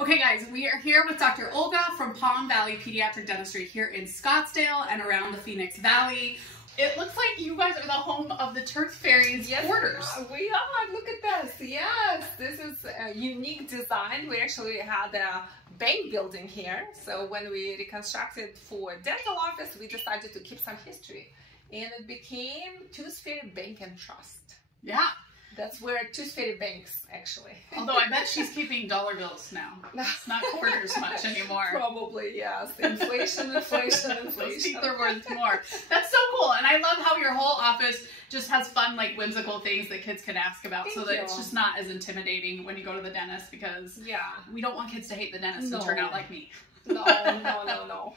Okay guys, we are here with Dr. Olga from Palm Valley Pediatric Dentistry here in Scottsdale and around the Phoenix Valley. It looks like you guys are the home of the Tooth Fairy's quarters. We are. Look at this. Yes, this is a unique design. We actually had a bank building here. So when we reconstructed for a dental office, we decided to keep some history. And it became Tooth Fairy Bank and Trust. Yeah. That's where Tooth Fairy banks, actually. Although I bet she's keeping dollar bills now. It's not quarters much anymore. Probably, yes. Inflation, inflation, inflation. Those teeth are worth more. That's so cool. And I love how your whole office just has fun, like whimsical things that kids can ask about so that it's just not as intimidating when you go to the dentist, because we don't want kids to hate the dentist and turn out like me. No.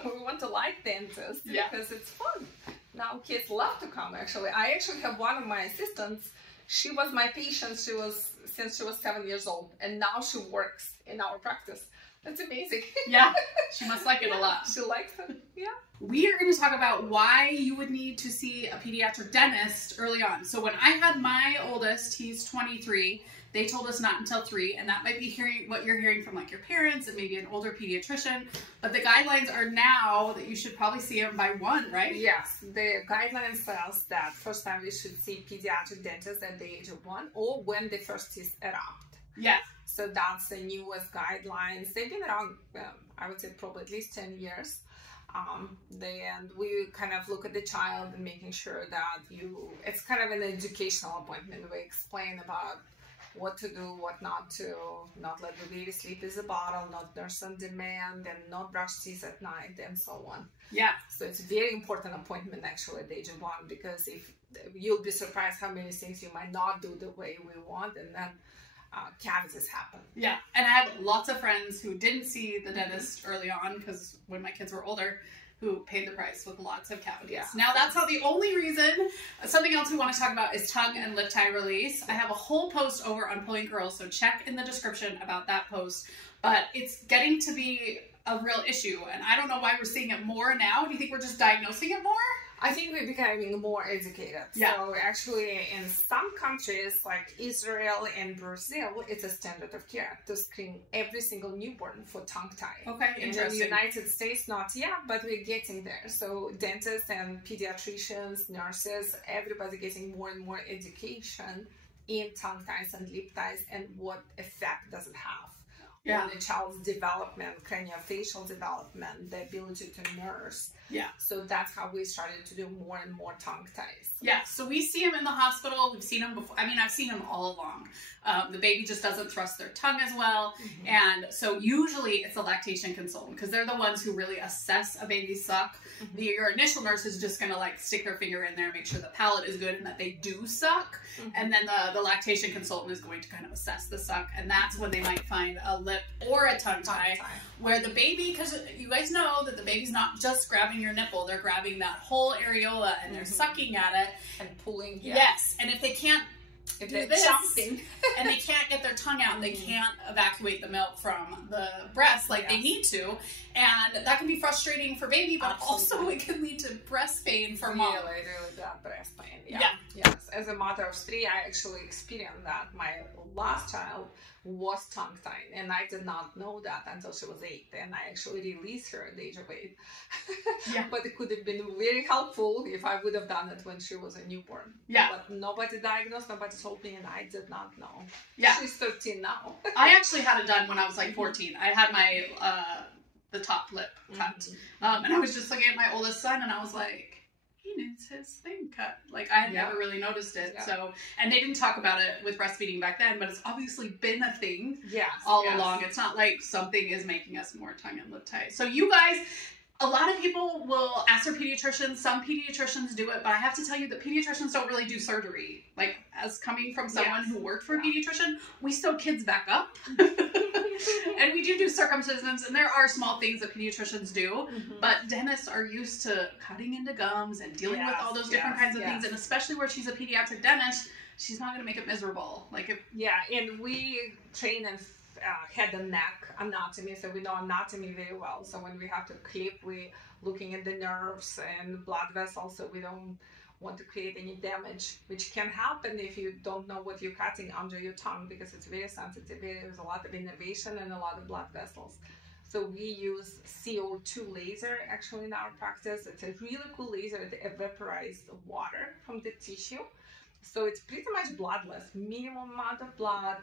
We want to like dentists because it's fun. Now kids love to come, actually. I actually have one of my assistants. She was my patient since she was 7 years old, and now she works in our practice. That's amazing. Yeah, she must like it a lot. She likes it, yeah. We are going to talk about why you would need to see a pediatric dentist early on. So when I had my oldest, he's 23, they told us not until 3, and that might be what you're hearing from like your parents and maybe an older pediatrician, but the guidelines are now that you should probably see him by 1, right? Yes, the guideline says that first time we should see pediatric dentists at the age of 1 or when the first teeth erupt. Yeah. So that's the newest guidelines. They've been around, I would say probably at least 10 years. And we kind of look at the child and making sure that it's kind of an educational appointment. We explain about what to do, what not to, not let the baby sleep in the bottle, not nurse on demand, and not brush teeth at night, and so on. Yeah. So it's a very important appointment actually at the age of 1, because if you'll be surprised how many things you might not do the way we want, and then cavities happen. Yeah, and I had lots of friends who didn't see the dentist early on because when my kids were older, who paid the price with lots of cavities. Yeah. Now that's not the only reason. Something else we want to talk about is tongue and lip tie release. I have a whole post over on Pulling Curls, so check in the description about that post. But it's getting to be a real issue, and I don't know why we're seeing it more now. Do you think we're just diagnosing it more? I think we're becoming more educated. Yeah. So actually in some countries like Israel and Brazil, it's a standard of care to screen every single newborn for tongue tie. Okay, interesting. In the United States, not yet, but we're getting there. So dentists and pediatricians, nurses, everybody getting more and more education in tongue ties and lip ties and what effect does it have on the child's development, craniofacial development, the ability to nurse. Yeah. So that's how we started to do more and more tongue ties. Yeah, so we see them in the hospital. We've seen them before. I mean, I've seen them all along. The baby just doesn't thrust their tongue as well. And so usually it's a lactation consultant because they're the ones who really assess a baby's suck. Your initial nurse is just going to like stick their finger in there and make sure the palate is good and that they do suck. And then the lactation consultant is going to kind of assess the suck. And that's when they might find a lip or a tongue tie where the baby, because you guys know that the baby's not just grabbing your nipple, they're grabbing that whole areola and they're sucking at it and pulling. Yes, and if they can't do this jumping and they can't get their tongue out, they can't evacuate the milk from the breast like they need to, and that can be frustrating for baby, but also it can lead to breast pain for mom. Really bad breast pain. Yes, as a mother of 3, I actually experienced that. My last child was tongue-tied, and I did not know that until she was 8, and I actually released her at the age of 8. But it could have been very helpful if I would have done it when she was a newborn. But nobody diagnosed, nobody told me, and I did not know. She's 13 now. I actually had it done when I was like 14. I had my the top lip cut, and I was just looking at my oldest son, and I was like, he needs his thing cut. Like, I had never really noticed it. So, and they didn't talk about it with breastfeeding back then, but it's obviously been a thing all along. It's not like something is making us more tongue and lip tie. So you guys, a lot of people will ask their pediatricians. Some pediatricians do it, but I have to tell you that pediatricians don't really do surgery. Like, as coming from someone who worked for a pediatrician, we sew kids back up. And we do circumcisions, and there are small things that pediatricians do, but dentists are used to cutting into gums and dealing with all those different kinds of things, and especially where she's a pediatric dentist, she's not going to make it miserable. Like, and we train in head and neck anatomy, so we know anatomy very well. So when we have to clip, we're looking at the nerves and blood vessels, so we don't want to create any damage, which can happen if you don't know what you're cutting under your tongue, because it's very sensitive. There's a lot of innervation and a lot of blood vessels. So we use CO2 laser actually in our practice. It's a really cool laser that vaporizes water from the tissue. So it's pretty much bloodless, minimum amount of blood,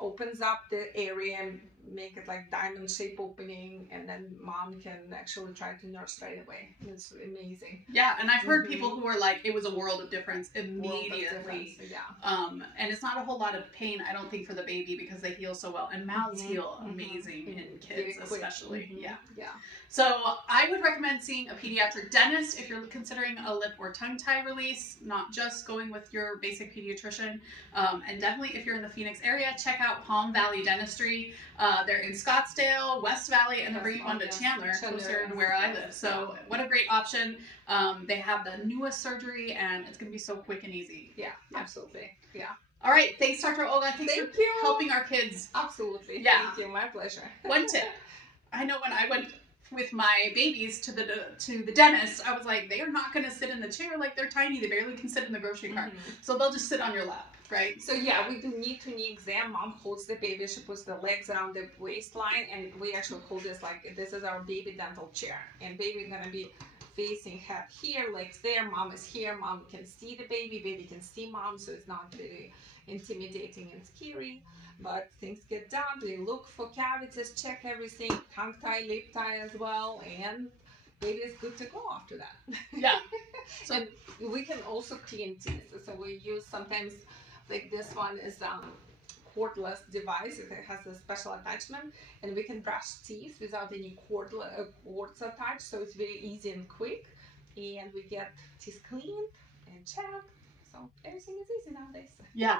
opens up the area and make it like diamond shape opening, and then mom can actually try to nurse right away. It's amazing. Yeah, and I've heard people who are like, it was a world of difference immediately. And it's not a whole lot of pain, I don't think, for the baby, because they heal so well, and mouths heal amazing in kids especially. Yeah. So I would recommend seeing a pediatric dentist if you're considering a lip or tongue tie release, not just going with your basic pediatrician. And definitely if you're in the Phoenix area, check out Palm Valley Dentistry. They're in Scottsdale, West Valley, and they're bringing one to Chandler, closer to where I live. So what a great option. They have the newest surgery, and it's going to be so quick and easy. Yeah, absolutely. Yeah. All right. Thanks, Dr. Olga. Thanks for helping our kids. Absolutely. Yeah. Thank you. My pleasure. One tip. I know when I went with my babies to the dentist, I was like, they are not going to sit in the chair. Like, they're tiny. They barely can sit in the grocery cart. So they'll just sit on your lap, right? So yeah, we do knee-to-knee exam. Mom holds the baby. She puts the legs around the waistline, and we actually hold this like, this is our baby dental chair. And baby going to be facing head here, legs there. Mom is here. Mom can see the baby. Baby can see mom. So it's not very intimidating and scary. But things get done. We look for cavities, check everything, tongue tie, lip tie as well, and baby is good to go after that. Yeah. So and we can also clean teeth. So we use sometimes, like this one is cordless device. It has a special attachment, and we can brush teeth without any cords attached. So it's very easy and quick, and we get teeth cleaned and checked. So everything is easy nowadays. Yeah.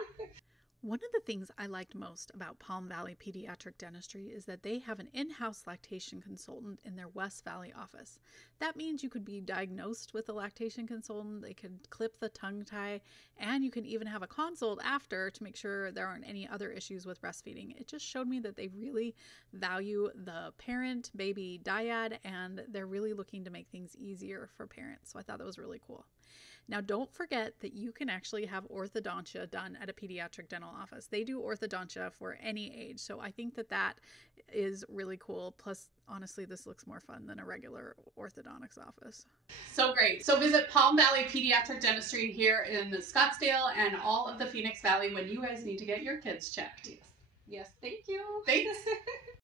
One of the things I liked most about Palm Valley Pediatric Dentistry is that they have an in-house lactation consultant in their West Valley office. That means you could be diagnosed with a lactation consultant, they could clip the tongue tie, and you can even have a consult after to make sure there aren't any other issues with breastfeeding. It just showed me that they really value the parent-baby dyad, and they're really looking to make things easier for parents. So I thought that was really cool. Now, don't forget that you can actually have orthodontia done at a pediatric dental office. They do orthodontia for any age, so I think that that is really cool. Plus, honestly, this looks more fun than a regular orthodontics office. So great. So visit Palm Valley Pediatric Dentistry here in Scottsdale and all of the Phoenix Valley when you guys need to get your kids checked. Yes, thank you. Thanks.